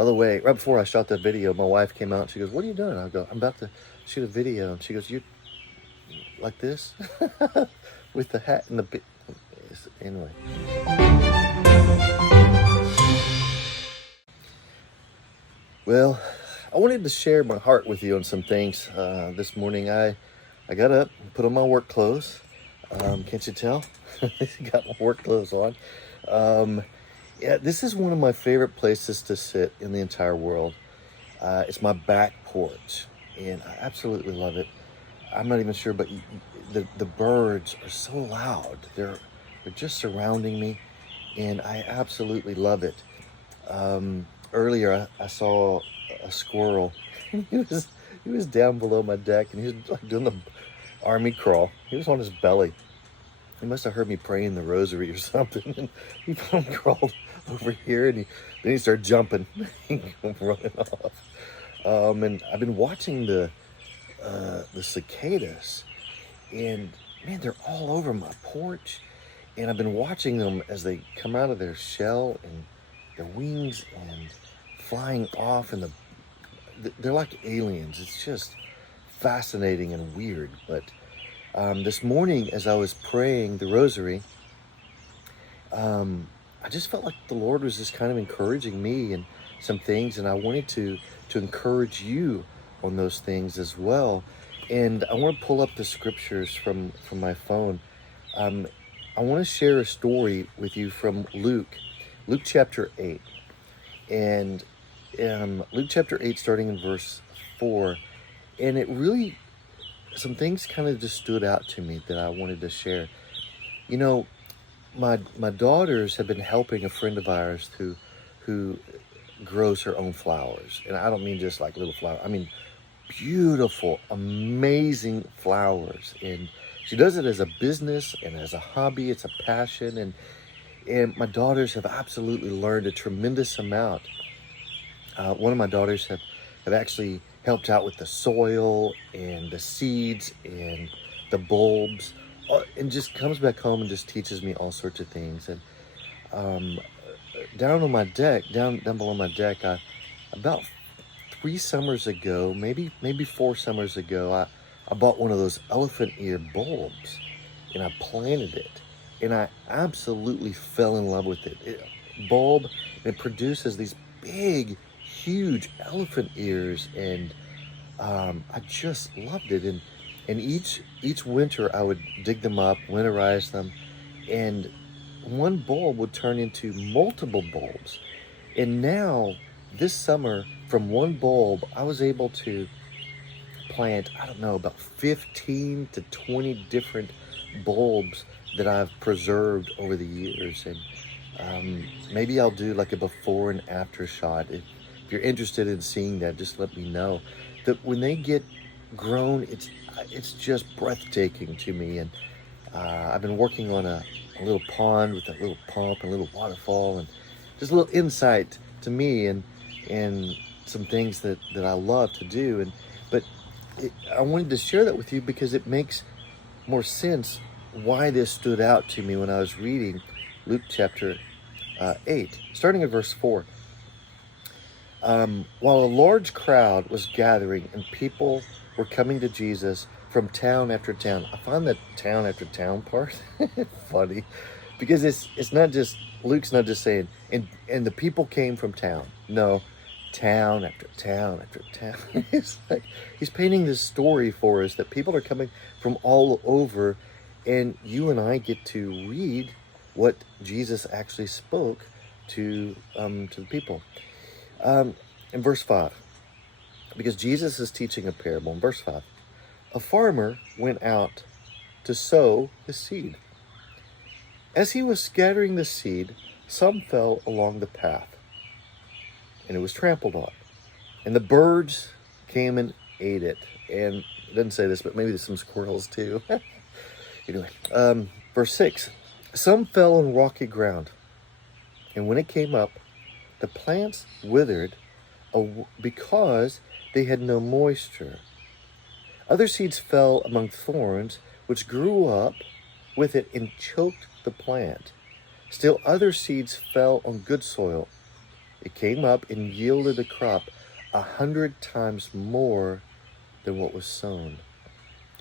By the way, right before I shot that video, my wife came out and she goes, "What are you doing?" I go, "I'm about to shoot a video." And she goes, "You like this?" With the hat and the bit. Anyway. Well, I wanted to share my heart with you on some things. This morning I got up, put on my work clothes. Can't you tell? Got my work clothes on. Yeah, this is one of my favorite places to sit in the entire world. It's my back porch, and I absolutely love it. I'm not even sure, but the birds are so loud. They're just surrounding me, and I absolutely love it. Earlier, I saw a squirrel. He was down below my deck, and he was like doing the army crawl. He was on his belly. He must have heard me praying the rosary or something, and he crawled over here, and then he started jumping, running off. And I've been watching the cicadas, and man, they're all over my porch, and I've been watching them as they come out of their shell and their wings and flying off, and they're like aliens. It's just fascinating and weird. But this morning, as I was praying the rosary, I just felt like the Lord was just kind of encouraging me and some things, and I wanted to encourage you on those things as well. And I want to pull up the scriptures from my phone. I want to share a story with you from Luke chapter 8. And Luke chapter 8, starting in verse 4. And it really, some things kind of just stood out to me that I wanted to share. You know, my daughters have been helping a friend of ours who grows her own flowers. And I don't mean just like little flowers. I mean beautiful, amazing flowers. And she does it as a business and as a hobby. It's a passion. And my daughters have absolutely learned a tremendous amount. One of my daughters have actually helped out with the soil and the seeds and the bulbs, and just comes back home and just teaches me all sorts of things. And down on my deck, down below my deck, about 3 summers ago, maybe 4 summers ago, I bought one of those elephant ear bulbs, and I planted it, and I absolutely fell in love with it. It produces these big, huge elephant ears, and I just loved it. And each winter I would dig them up, winterize them, and one bulb would turn into multiple bulbs. And now this summer, from one bulb, I was able to plant, I don't know, about 15 to 20 different bulbs that I've preserved over the years. And maybe I'll do like a before and after shot. If you're interested in seeing that, just let me know. That when they get grown, it's just breathtaking to me. And I've been working on a little pond with a little pump and a little waterfall, and just a little insight to me and some things that I love to do. But I wanted to share that with you because it makes more sense why this stood out to me when I was reading Luke chapter 8, starting at verse 4. While a large crowd was gathering and people were coming to Jesus from town after town. I find that town after town part funny, because it's not just, Luke's not just saying, and the people came from town. No, town after town after town. It's like he's painting this story for us that people are coming from all over, and you and I get to read what Jesus actually spoke to the people. In verse 5, because Jesus is teaching a parable. In verse 5, a farmer went out to sow his seed. As he was scattering the seed, some fell along the path, and it was trampled on. And the birds came and ate it. And it doesn't say this, but maybe there's some squirrels too. Anyway, verse 6, some fell on rocky ground, and when it came up, the plants withered because they had no moisture. Other seeds fell among thorns, which grew up with it and choked the plant. Still other seeds fell on good soil It came up and yielded a crop 100 times more than what was sown.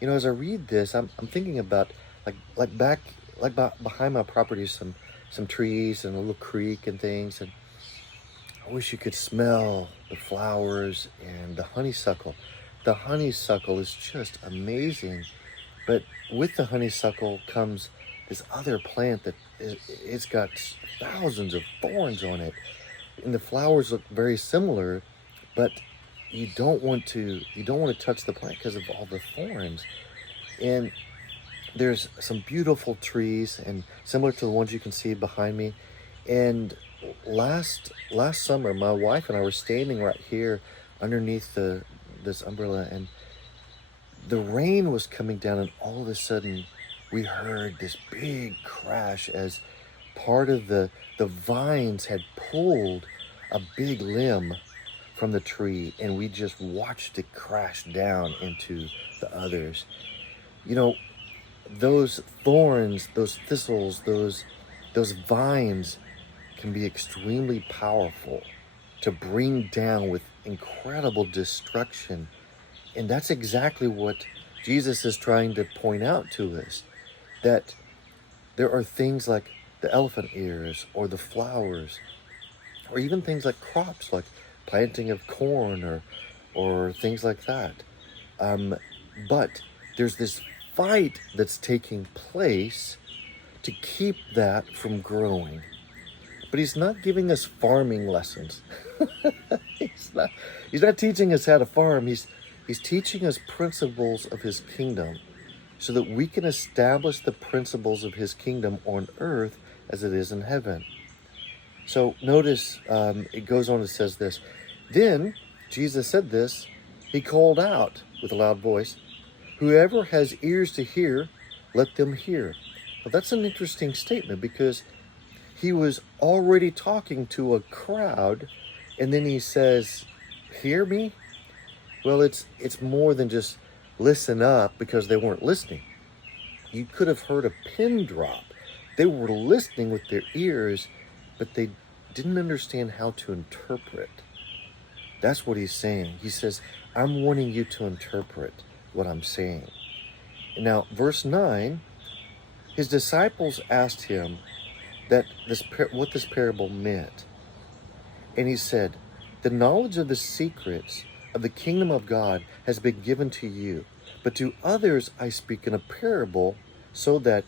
You know, as I read this, I'm thinking about like back behind my property, some trees and a little creek and things, and I wish you could smell the flowers and the honeysuckle. The honeysuckle is just amazing, but with the honeysuckle comes this other plant that it's got thousands of thorns on it, and the flowers look very similar, but you don't want to touch the plant because of all the thorns. And there's some beautiful trees, and similar to the ones you can see behind me. And last summer, my wife and I were standing right here underneath this umbrella, and the rain was coming down, and all of a sudden we heard this big crash as part of the vines had pulled a big limb from the tree, and we just watched it crash down into the others. You know, those thorns, those thistles, those vines can be extremely powerful to bring down with incredible destruction. And that's exactly what Jesus is trying to point out to us, that there are things like the elephant ears or the flowers, or even things like crops, like planting of corn or things like that. But there's this fight that's taking place to keep that from growing. But he's not giving us farming lessons. He's not teaching us how to farm. He's teaching us principles of his kingdom so that we can establish the principles of his kingdom on earth as it is in heaven. So notice it goes on and says this. Then Jesus said this, he called out with a loud voice, "Whoever has ears to hear, let them hear." Well, that's an interesting statement, because he was already talking to a crowd, and then he says, "Hear me?" Well, it's more than just listen up, because they weren't listening. You could have heard a pin drop. They were listening with their ears, but they didn't understand how to interpret. That's what he's saying. He says, I'm wanting you to interpret what I'm saying. Now, verse 9, his disciples asked him what this parable meant. And he said, the knowledge of the secrets of the kingdom of God has been given to you, but to others I speak in a parable, so that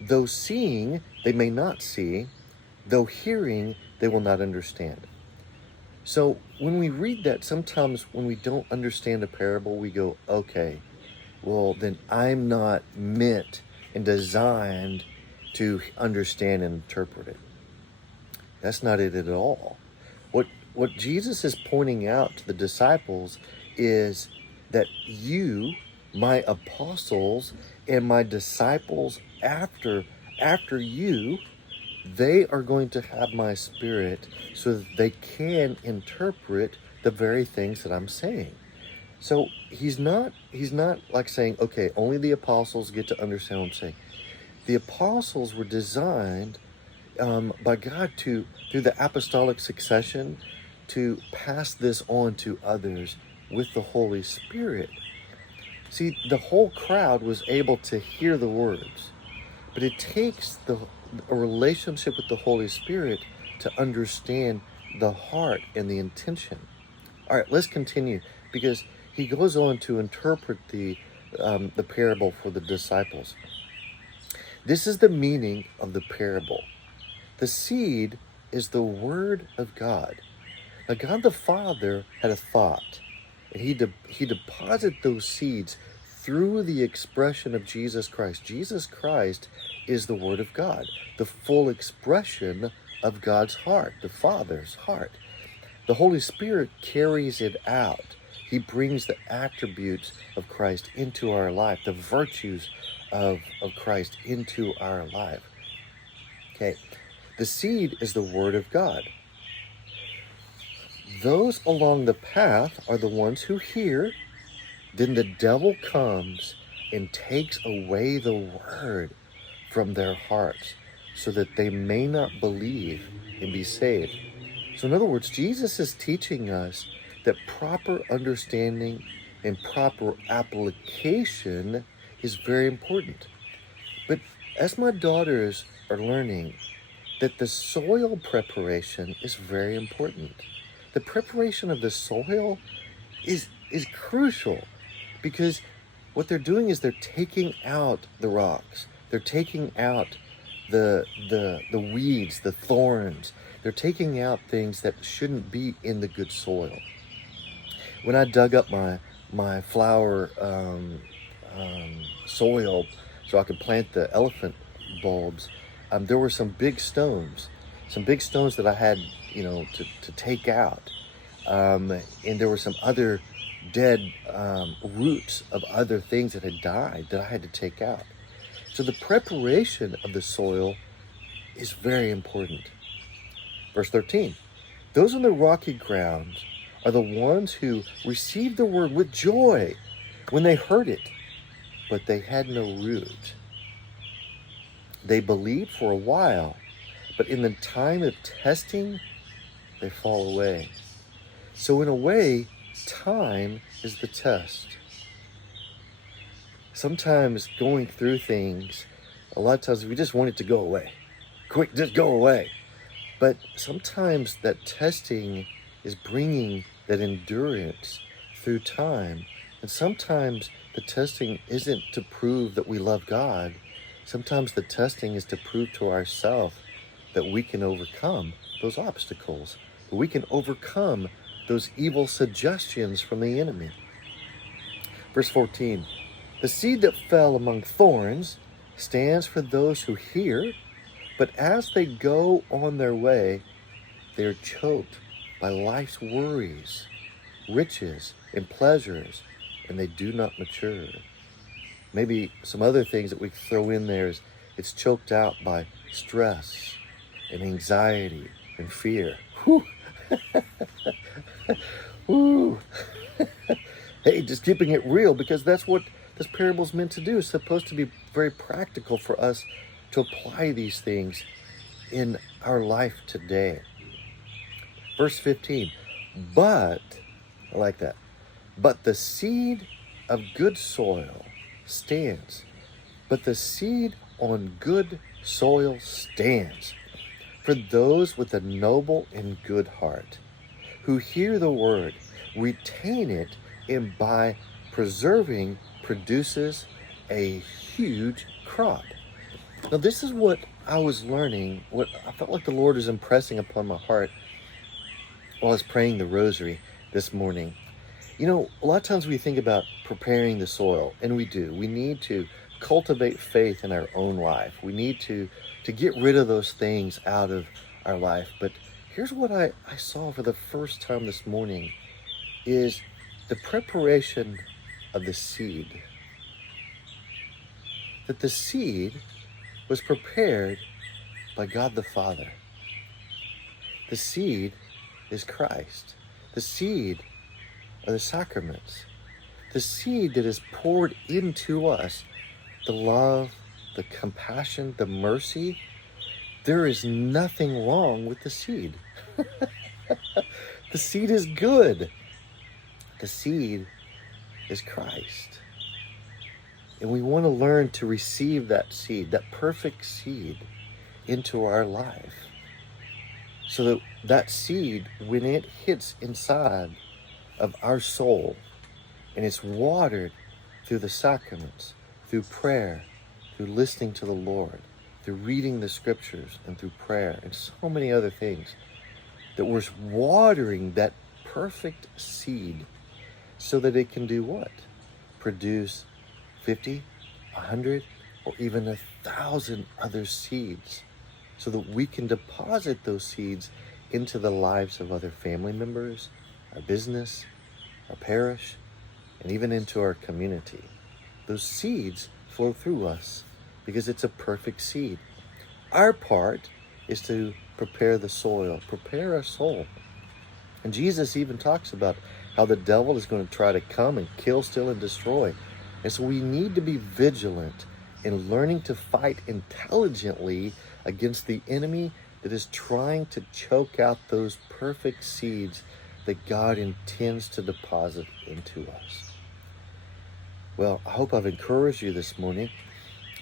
though seeing they may not see, though hearing they will not understand. So when we read that, sometimes when we don't understand a parable, we go, okay, well, then I'm not meant and designed to understand and interpret it. That's not it at all. What Jesus is pointing out to the disciples is that you, my apostles, and my disciples after you, they are going to have my spirit so that they can interpret the very things that I'm saying. So he's not like saying, okay, only the apostles get to understand what I'm saying. The apostles were designed by God through the apostolic succession, to pass this on to others with the Holy Spirit. See, the whole crowd was able to hear the words, but it takes a relationship with the Holy Spirit to understand the heart and the intention. All right, let's continue, because he goes on to interpret the parable for the disciples. This is the meaning of the parable. The seed is the word of God. Now, God the Father had a thought, and he deposited those seeds through the expression of Jesus Christ. Jesus Christ is the Word of God, the full expression of God's heart, the Father's heart. The Holy Spirit carries it out. He brings the attributes of Christ into our life, the virtues of Christ into our life. Okay, the seed is the Word of God. Those along the path are the ones who hear. Then the devil comes and takes away the word from their hearts, so that they may not believe and be saved. So in other words, Jesus is teaching us that proper understanding and proper application is very important. But as my daughters are learning, that the soil preparation is very important. The preparation of the soil is crucial, because what they're doing is they're taking out the rocks. They're taking out the weeds, the thorns. They're taking out things that shouldn't be in the good soil. When I dug up my flower soil so I could plant the elephant bulbs, there were some big stones that I had, to take out. And there were some other dead roots of other things that had died that I had to take out. So the preparation of the soil is very important. Verse 13, those on the rocky ground are the ones who received the word with joy when they heard it, but they had no root. They believed for a while, but in the time of testing, they fall away. So in a way, time is the test. Sometimes going through things, a lot of times we just want it to go away. Quick, just go away. But sometimes that testing is bringing that endurance through time. And sometimes the testing isn't to prove that we love God. Sometimes the testing is to prove to ourselves that we can overcome those obstacles, that we can overcome those evil suggestions from the enemy. Verse 14, the seed that fell among thorns stands for those who hear, but as they go on their way, they are choked by life's worries, riches, and pleasures, and they do not mature. Maybe some other things that we throw in there is it's choked out by stress and anxiety and fear. Whew. Ooh. Hey, just keeping it real, because that's what this parable is meant to do. It's supposed to be very practical for us to apply these things in our life today. Verse 15, but, I like that, but the seed of good soil stands. But the seed on good soil stands for those with a noble and good heart, who hear the word, retain it, and by preserving produces a huge crop. Now this is what I was learning, what I felt like the Lord was impressing upon my heart while I was praying the rosary this morning. A lot of times we think about preparing the soil, and we do. We need to cultivate faith in our own life. We need to get rid of those things out of our life. But here's what I saw for the first time this morning is the preparation of the seed. That the seed was prepared by God the Father. The seed is Christ. The seed are the sacraments. The seed that is poured into us, the love, the compassion, the mercy. There is nothing wrong with the seed. The seed is good. The seed is Christ. And we want to learn to receive that seed, that perfect seed, into our life. So that that seed, when it hits inside of our soul, and it's watered through the sacraments, through prayer, through listening to the Lord, through reading the scriptures, and through prayer, and so many other things, that we're watering that perfect seed so that it can do what? Produce 50, 100, or even 1,000 other seeds, so that we can deposit those seeds into the lives of other family members, our business, our parish, and even into our community. Those seeds flow through us because it's a perfect seed. Our part is to prepare the soil, prepare our soul. And Jesus even talks about how the devil is going to try to come and kill, steal, and destroy. And so we need to be vigilant in learning to fight intelligently against the enemy that is trying to choke out those perfect seeds that God intends to deposit into us. Well, I hope I've encouraged you this morning.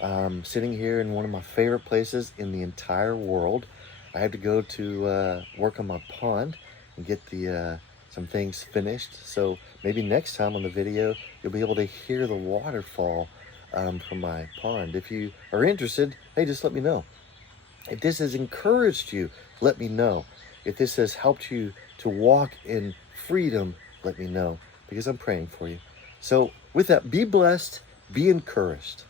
I'm sitting here in one of my favorite places in the entire world. I had to go to work on my pond and get the some things finished. So maybe next time on the video, you'll be able to hear the waterfall from my pond. If you are interested, hey, just let me know. If this has encouraged you, let me know. If this has helped you to walk in freedom, let me know, because I'm praying for you. So with that, be blessed, be encouraged.